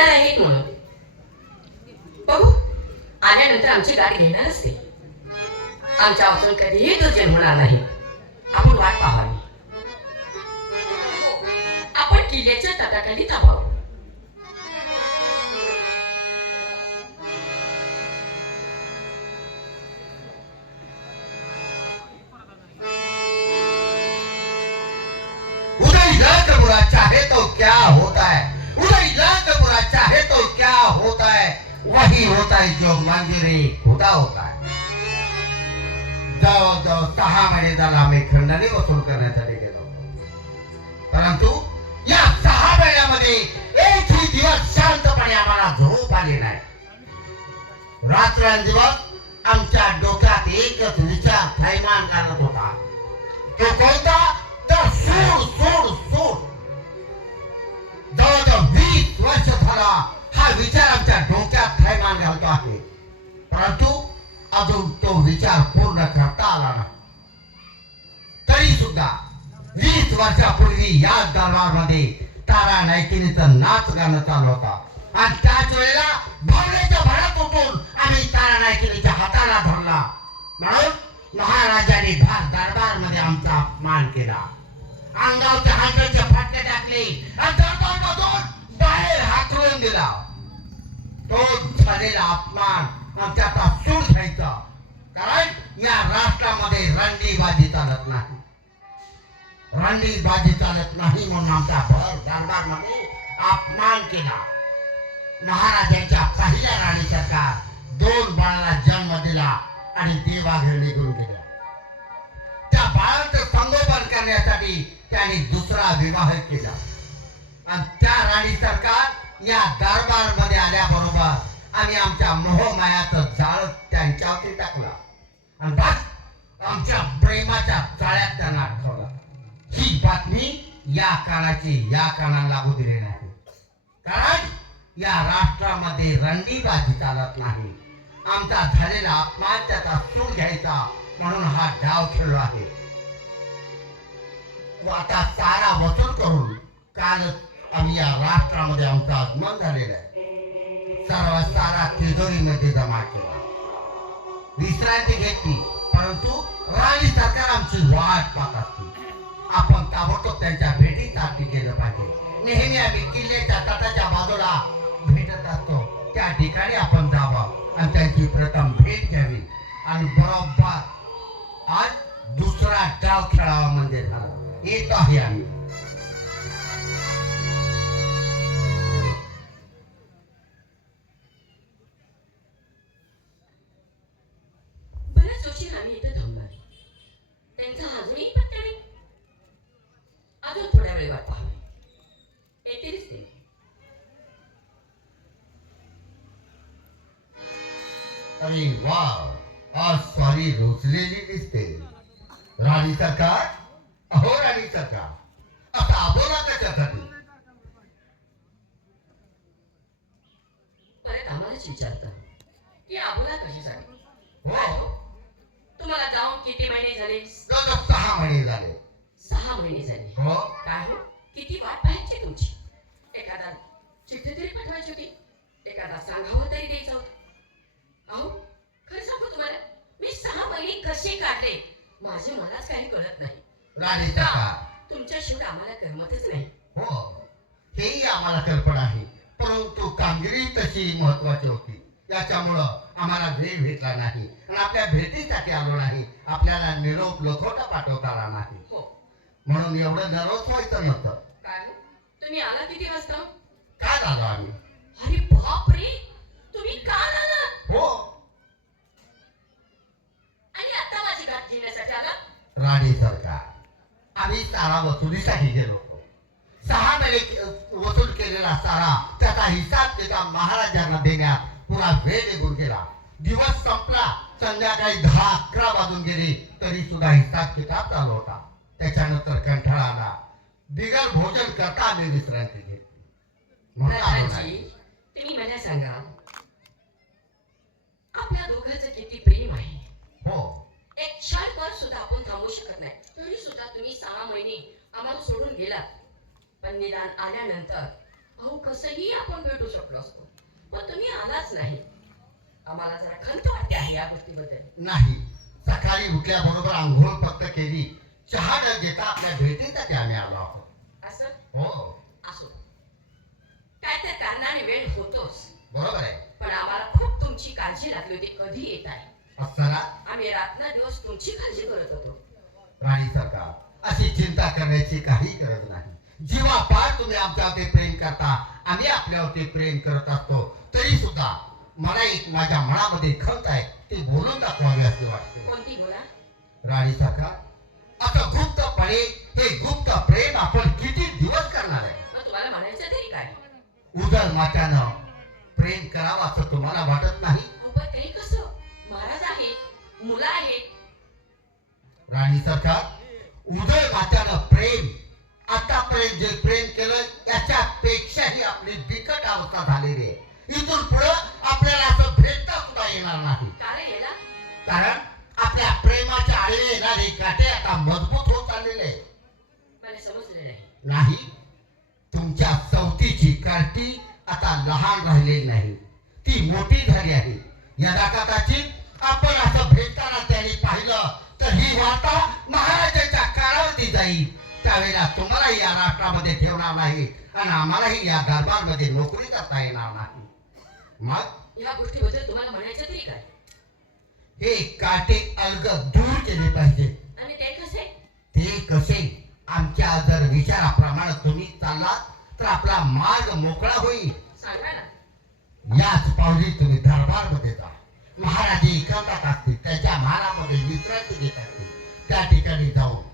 येणार आहेत म्हणून बघू. आल्यानंतर आमची गाठ घेणार असते. आमच्या वाचून कधीही दुर्जन होणार नाही. आपण वाट पाहावी. आपण किल्ल्याच्या तटाखाली थांबावं. भी होता है जो मंदिरे खुदा होता है जवळ जवळ सहा महिने झाला आम्ही खंडणी वसूल करण्यासाठी गेलो. परंतु या सहा महिन्यामध्ये एकही दिवस शांतपणे आम्हाला झोप आली नाही. रात्रंदिवस आमच्या डोक्यात एकच विचार थैमान घालत होता. तो कोणता? तर सोड सोड सोड जवळजवळ वीस वर्ष झाला हा विचार आमच्या डोक्यात थैमान घालतो आहे. परंतु अजून तो विचार पूर्ण करता आला नाही. तरी सुद्धा वीस वर्षापूर्वी या दरबारमध्ये तारा नायकिनीचा नाच गाणं चालू होता. आणि त्याच वेळेला भावनेच्या भरात उठून आम्ही तारा नायकिनीच्या हाताला धरला. म्हणून महाराजांनी भार दरबारमध्ये आमचा अपमान केला. अंगावच्या हाताचे फाटके टाकले आणि दरबार मधून बाहेर हाकलून दिला. तो झालेला अपमान आणि त्याचा सूड घ्यायचा. कारण या राष्ट्रामध्ये रणनीबाजी चालत नाही. रणनीबाजी चालत नाही म्हणून आमचा भर दरबारमध्ये अपमान केला. महाराजांच्या पहिल्या राणी सरकार दोन बाळाला जन्म दिला आणि देवाघर निघून गेला त्या बाळाचं संगोपन करण्यासाठी त्यांनी दुसरा विवाह केला. आणि त्या राणी सरकार या दरबारमध्ये आल्याबरोबर आम्ही आमच्या मोहमायाचं जाळ त्यांच्यावरती टाकला. आणि बस आमच्या प्रेमाच्या जाळ्यात त्यांना अडकवलं ही बातमी या काळाची या कानाला लागू दिली नाही. कारण या राष्ट्रामध्ये रंगीबाजी चालत नाही. आमचा झालेला अपमान त्याचा सूड घ्यायचा म्हणून हा डाव खेळलो आहे. आता सारा वसूल करून काल आम्ही या राष्ट्रामध्ये आमचं आगमन झालेलं आहे. सर्व सारा तिजोरीमध्ये जमा केला. विश्रांती घेतली परंतु राणी सरकार आमची वाट पाहत असते. आपण ताबडतोब त्यांच्या भेटीसाठी गेलं पाहिजे. नेहमी आम्ही किल्ल्याच्या तटाच्या बाजूला भेटत असतो. त्या ठिकाणी आपण जावं आणि त्यांची प्रथम भेट घ्यावी. आणि बरोबर आज दुसरा डाव खेळावा म्हणजे झालं. येतो आहे आम्ही. वा आज स्वारी रुचलेली दिसते. राणी सरकार अहो राणी सरकार आता आबोला परत आम्हालाच विचारतात की आबोला कशासाठी? हो. काय हो? तुम्हाला जाऊन किती महिने झाले? जवळ सहा महिने झाले. सहा महिने झाले. हो. काय हो? किती वाट पाहायची तुमची? एखादा चिठ्ठी तरी पाठवायची होती. एखादा सांगावं तरी द्यायचं होतं. अहो खरं सांगू तुम्हाला? मी सहा महिने कसे काढले? माझे मलाच काही कळत नाही. राणी सरकार तुमच्याशिवाय आम्हाला करमतच नाही. हो. हेही आम्हाला कल्पना आहे. परंतु कामगिरी तशी महत्वाची होती. त्याच्यामुळं आम्हाला वेळ भेटला नाही. आणि आपल्या भेटीसाठी आलो नाही. आपल्याला निरोप लखोटा पाठवता आला नाही. हो. म्हणून एवढं नर्वस व्हायचं नव्हतं. काय? तुम्ही आला किती वाजता? काय झालं आम्ही अरे बाप रे तुम्ही काल आला हो आणि आता माझी गाठ घेण्यासाठी आला राणी सरकार आम्ही सारा वसुलीसाठी गेलो होतो सहा महिने वसूल केलेला सारा त्याचा हिसाब किताब महाराजांना देण्यात पुरा वेळ निघून गेला. दिवस संपला संध्याकाळी दहा अकरा वाजून गेले तरी सुद्धा हिसाब किताब चालू होता. त्याच्यानंतर कंठाळा आला. बिगर भोजन करता आम्ही विश्रांती घेतली. म्हणून तुम्ही मला सांगा आपल्या दोघांचं किती प्रेम आहे? हो. सुद्धा आपण थांबू शकत नाही. तरी सुद्धा तुम्ही सहा महिने आम्हाला सोडून गेलात. पण निदान आल्यानंतर अहो कसंही आपण भेटू शकलो असतो. पण तुम्ही आलाच नाही. आम्हाला जरा खंत वाटते आहे या गोष्टीबद्दल. नाही. सकाळी उठल्याबरोबर आंघोळ फक्त केली. चहा न घेता आपल्या भेटीसाठी आम्ही आलो आहोत. असं? हो. असो. काय त्या कारणाने वेळ होतोच. बरोबर आहे. पण आम्हाला खूप तुमची काळजी लागली होती कधी येत आहे. आम्ही रात्र दिवस तुमची काळजी करत होतो. राणी सरकार. अशी चिंता करण्याची काही गरज नाही. जीवापार तुम्ही आमच्यावरती प्रेम करता. आम्ही आपल्यावरती प्रेम करत असतो. तरी सुद्धा मला एक माझ्या मनामध्ये खंत आहे. ती बोलून दाखवावी असे वाटते. राणी सरकार आता गुप्तपणे हे गुप्त प्रेम आपण किती दिवस करणार आहे? तुम्हाला म्हणायचं तरी काय? उदर मात्यानं प्रेम करावं असं तुम्हाला वाटत नाही? कसं? महाराज आहेत मुलं आहेत राणी सरकार उदय मात्यानं प्रेम आतापर्यंत जे प्रेम केलं याच्यापेक्षाही आपली बिकट अवस्था झालेली आहे. इथून पुढं आपल्याला असं भेटता सुद्धा येणार नाही. कारण आपल्या प्रेमाच्या आडवे येणारे काटे आता मजबूत होत चाललेले आहे. नाही. तुमच्या चौथीची कार्टी आता लहान राहिलेली नाही. ती मोठी झाली आहे. यदा कदाचित आपण असं भेटताना जाईल त्यावेळेला तुम्हालाही या राष्ट्रामध्ये ठेवणार नाही आणि आम्हालाही या दरबारमध्ये नोकरी करता येणार नाही. मग? या गोष्टीबद्दल तुम्हाला म्हणायचं तरी काय? हे काटे अलगद दूर केले पाहिजे. आणि ते कसे? ते कसे? आमच्या जर विचाराप्रमाणे तुम्ही चाललात तर आपला मार्ग मोकळा होईल. याच पावली तुम्ही दरबारमध्ये जा. महाराज एकांतात असतील त्याच्या महारामध्ये विश्रांती घेत असतील. त्या ठिकाणी जाऊन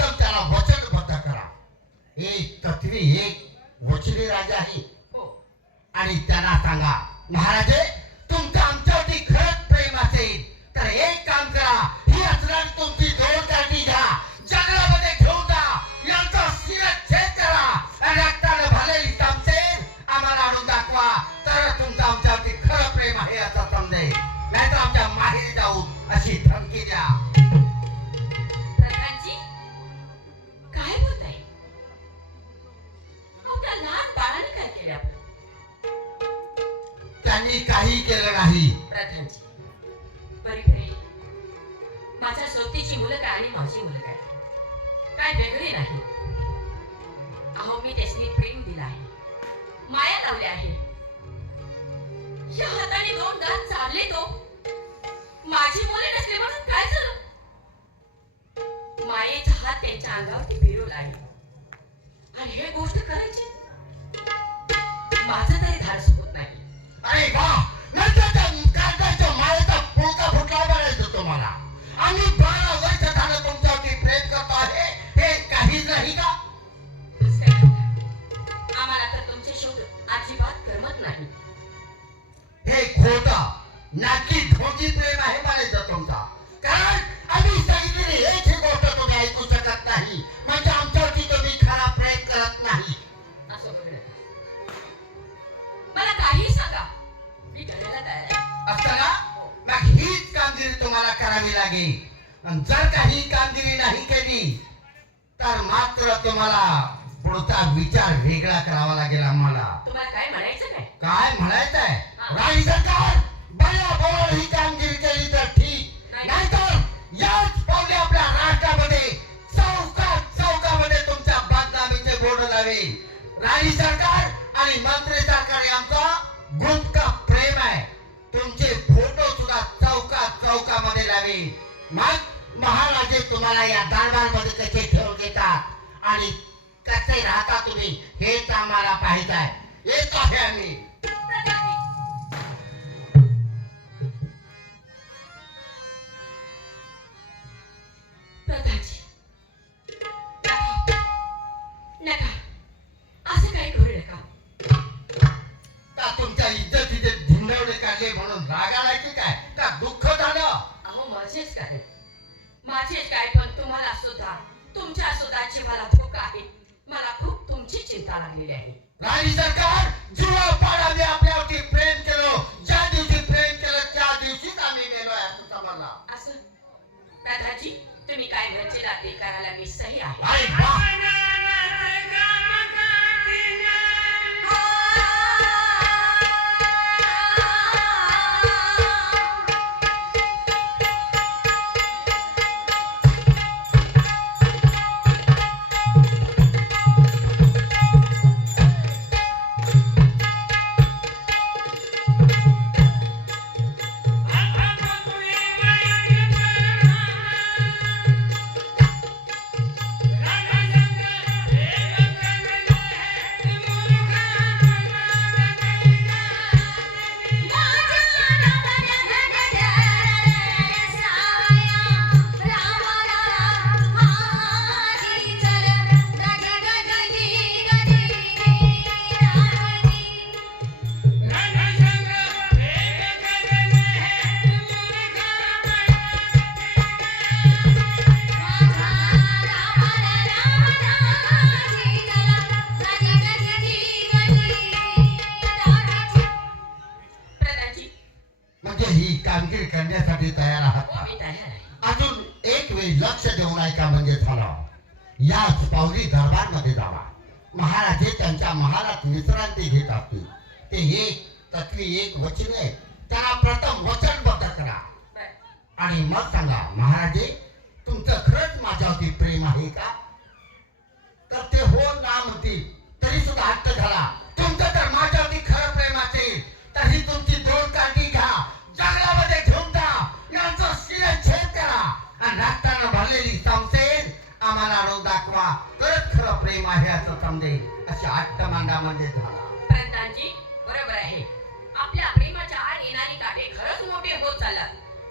प्रथम त्याला वचनबद्ध करा. एक तत्वी एक वचनी राजा आहे. हो. आणि त्यांना सांगा महाराजे तुमचं आमच्यावरती खरंच प्रेम असेल तर एक काम करा ही असणारी तुमची दोन काठी घ्या. जंगलामध्ये घेऊन जा. यांचा शिरच्छेद करा. आणि रक्तानं भरलेली तामसेन आम्हाला आणून दाखवा. तर तुमचं आमच्यावरती खरं प्रेम आहे असं समजेल. नाहीतर आमच्या माहेरी जाऊन अशी धमकी द्या. नाही प्रधानजी माझ्या सोबतीची मुलं काय आणि माझी मुलं काय काय वेगळी नाही. अहो मी त्यासनी प्रेम दिला आहे. माया लावले आहे. या हाताने दोन दात चालले तो. माझी मुले नसले म्हणून काय झालं? मायेचा हात त्यांच्या अंगावरती फिरवला आहे. आणि हे गोष्ट करायची? माझं तरी धाडस होत नाही. अरे तर मात्र तुम्हाला पुढचा विचार वेगळा करावा लागेल आम्हाला. तुम्हाला काय म्हणायचं काय? काय म्हणायचं आहे राणी सरकार बरोबर ही कामगिरी केली तर ठीक. नाहीतर याच पावले आपल्या राष्ट्रामध्ये चौकात चौकामध्ये तुमच्या बदनामीचे बोर्ड लावेल राणी सरकार आणि मंत्री सरकार यांचा गुप्त प्रेम आहे. तुमचे फोटो सुद्धा चौकात चौकामध्ये लावेल मग महाराजे तुम्हाला या दरबारमध्ये कसे ठेवून घेतात? आणि कसे राहता तुम्ही? हेच आम्हाला पाहिजे आहे. येत आहे आम्ही. म्हणते ते करायला मी सही याच पावली दरबारमध्ये जावा. महाराजे त्यांच्या महालात विश्रांती घेत असतील. ते एक तत्वी एक वचने त्यांना प्रथम वचनबद्ध करा. आणि मग सांगा महाराजे तुमचं खरंच माझ्यावरती प्रेम आहे का? तर ते हो ना म्हणतील. तरी सुद्धा हट्ट झाला तुमचं तर माझ्यावरती खरं प्रेम असेल तर ही तुमची दोन काठी घ्या. जंगलामध्ये घेऊन जा. यांचं शिरच्छेद करा. आणि रक्तानं भरलेली संसेल आम्हाला आणून दाखवा. तरच खरं प्रेम आहे असं समजेल अशी आट्ट मांडामध्ये झाला. परंतांजी बरोबर आहे. आपल्या प्रेमाच्या आड येणारी काटे खरंच मोठे होत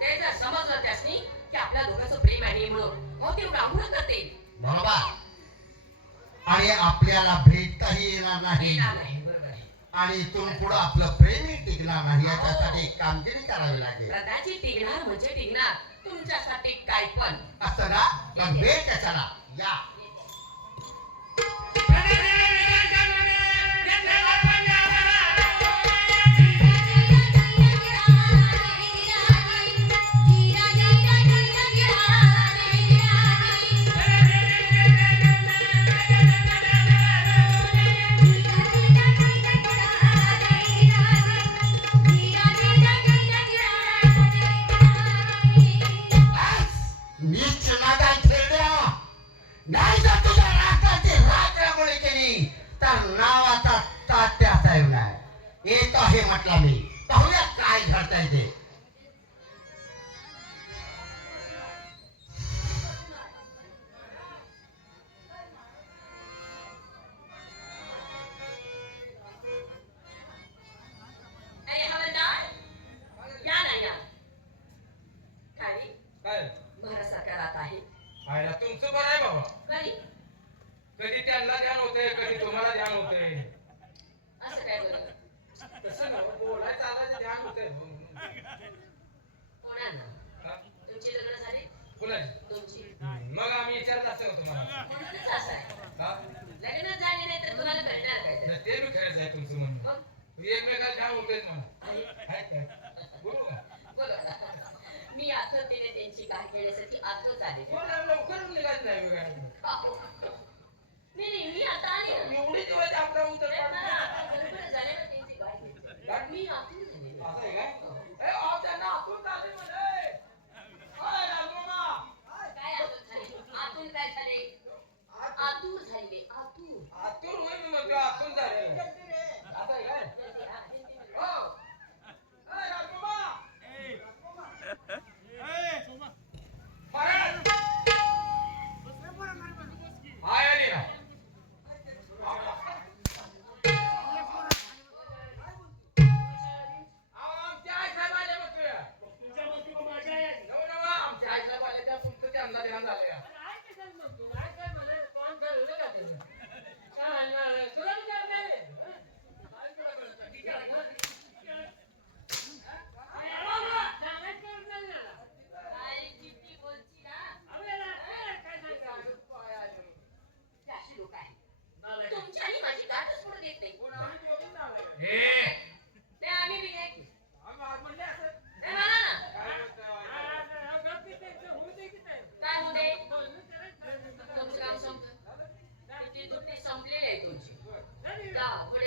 ते जर समजलं त्यासनी की आपल्या दोघांचं प्रेम आहे म्हणून मग ते करते बरोबर. आणि आपल्याला भेटताही येणार नाही. आणि इथून पुढे आपलं प्रेमही टिकणार नाही. याच्यासाठी कामगिरी करावी लागेल. कदाचित टिकणार म्हणजे टिकणार. तुमच्यासाठी काय पण? असं ना? मग वेळ कशाला या.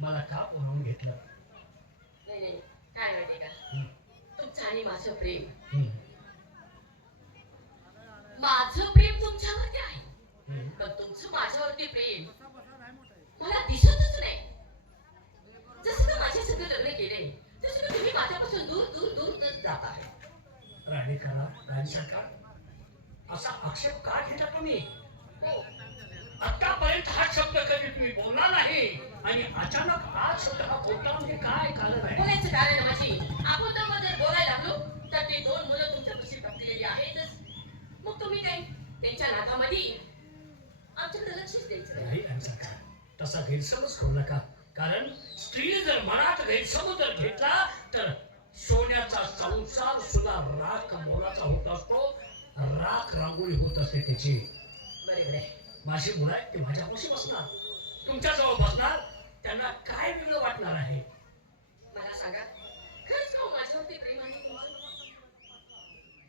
मला का बोलावून घेतलं? नाही नाही काय माहिती का? तुमचं आणि माझं प्रेम. माझं प्रेम तुमच्यावरती आहे. पण तुमचं माझ्यावरती प्रेम मला दिसतच नाही. जसं का माझे सगळे लग्न केले तसं का तुम्ही माझ्यापासून दूर दूर दूर दूर जात आहे. राणी करा राणी सरकार. असा आक्षेप का घेता तुम्ही? हो. आतापर्यंत हा शब्द कधी तुम्ही बोलला नाही. आणि अचानक शब्द हा बोलता म्हणजे काय कारण आहे? बोलायचं कारण माझी आपण तर जर बोलायला लागलो तर ते दोन मुलं तुमच्यापाशी टपलेली आहेतच. मग तुम्ही काय? त्यांच्या नादामध्ये आमच्याकडे लक्षच द्यायचं तसा गैरसमज करू नका. कारण स्त्रीने जर मनात गैरसमज जर घेतला तर सोन्याचा संसार सुद्धा राख मोलाचा होत असतो. राख रांगोळी होत असते त्याची. बरोबर आहे. माझी मुलं ते माझ्यापाशी बसणार. तुमच्याजवळ बसणार त्यांना काय वेगळं वाटणार आहे? मला सांगा. खरंच का हो माझ्यावरती प्रेम आहे तुमचं?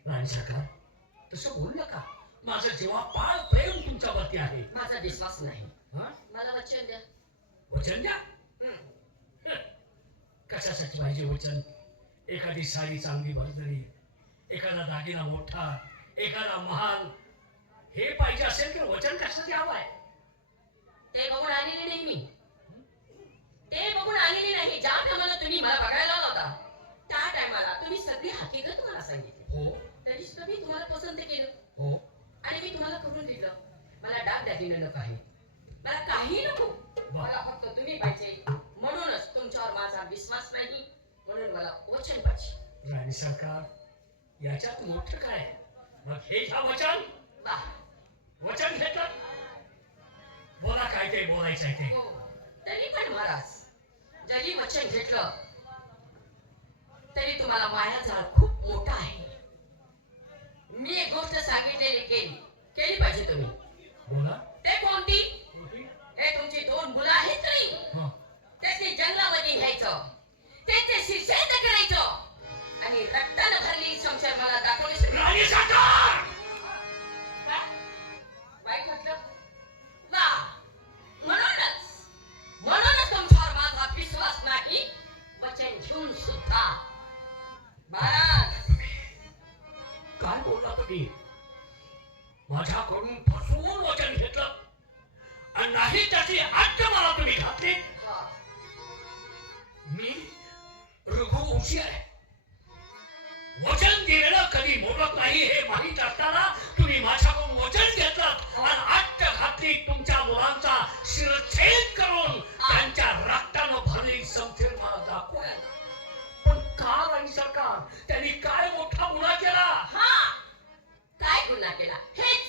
राणीसारखा तसं बोलू नका. माझं जेव्हा पाळ प्रेम तुमच्यावरती आहे. माझा विश्वास नाही. हा? मला वचन द्या. वचन द्या. कशासाठी पाहिजे वचन? एखादी साडी चांगली भरजरी एखादा दागिना मोठा एखादा महाल. हे पाहिजे असेल तर वचन कशासाठी हवं आहे ते बघून आलेली नाही मी. ते बघून आलेली नाही. ज्या टायमाला तुम्ही मला बघायला आला होता त्या टायमाला तुम्ही सगळी हकीकत मला सांगितली. हो. तरी सुद्धा मी तुम्हाला पसंत केलं. हो. आणि मी तुम्हाला करून दिलं. मला डाग दागिनं नको आहे मला काही नको. मला फक्त तुम्ही पाहिजे. म्हणूनच तुमच्यावर माझा विश्वास नाही. म्हणून मला वचन पाहिजे. राणी सरकार याच्यात मोठं काय? मग हे घ्या वचन. वा. वचन घेतलं. बोला काय ते बोलायचं आहे ते. हो. तरी पण महाराज जरी वचन घेतलं. तरी तुम्हाला माया जाळ खूप मोठा आहे. मी एक गोष्ट सांगितलेली केली. केली पाहिजे तुम्ही. बोला. ते कोणती? हे तुमची दोन मुलं आहेत नाही. त्याचे जंगलामध्ये घ्यायचं. त्याचे शिरशेद करायचं. आणि रक्तानं भरली संसार मला दाखवली घेऊन सुद्धा महाराज काय बोलला तुम्ही? माझ्याकडून फसवून वचन घेतलं. आणि नाही त्याची आज्ञा मला तुम्ही घातली. मी रघुवंशी आहे. वचन दिलेलं कधी मोडत नाही हे माहीत असताना तुम्ही माझ्याकडून वचन घेतलं आणि आज्ञा घातली तुमच्या मुलांचा शिरछेद करून त्यांच्या रक्तानं काय मोठा गुन्हा केला? हा. काय गुन्हा केला? हेच.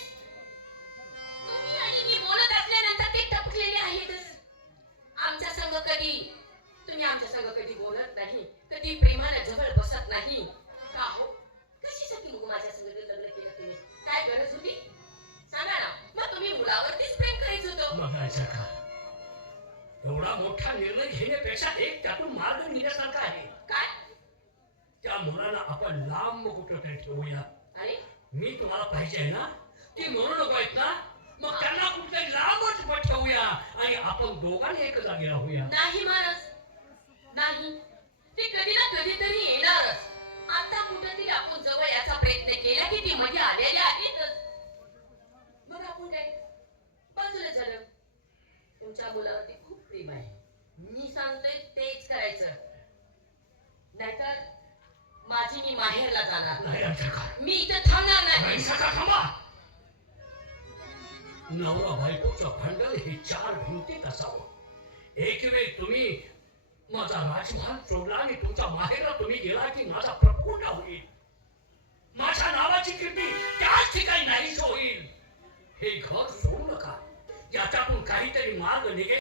तुम्ही आणि मी बोलत असल्यानंतर ते टपकलेले आहेतच आमच्या संग कधी? तुम्ही आमच्या संग कधी बोलत नाही? कधी प्रेमानं जवळ बसत नाही? का हो? कशासाठी मग माझ्या संग लग्न केलं तुम्ही? काय गरज होती? सांगा ना. मग तुम्ही मुलावरतीच प्रेम करायचं होतं. एवढा मोठा निर्णय घेण्यापेक्षा एक त्यातून मार्ग निघण्यासारखा आहे. काय? त्या मुलाला आपण लांब कुठं काही ठेवूया? आणि? मी तुम्हाला पाहिजे आहे ना ती म्हणू नको आहेत ना. मग त्यांना कुठे लांबच ठेवूया आणि आपण दोघांनी एक जागी राहूया. नाही महाराज नाही. ती कधी ना कधीतरी येणारच. आता कुठेतरी आपण जवळ याचा प्रयत्न केला की ती मध्ये आलेली आहेतच. मग आपण काय बाजूला झालं. तुमच्या मुलावरती खूप प्रेम आहे. मी सांगतोय तेच करायचं. माझी मी माहेरला जाणार नाही. मी इथं थांबणार नाही. थांबा. नवरा बायकोचं भांडण हे चार भिंतीत असावं. एक वेळ तुम्ही माझा राजमहाल सोडला आणि तुमच्या माहेरला तुम्ही गेला की माझा प्रपूर्ण होईल. माझ्या नावाची कीर्ती त्याच ठिकाणी नाहीच होईल. हे घर सोडू नका. याच्यातून काहीतरी मार्ग निघेल.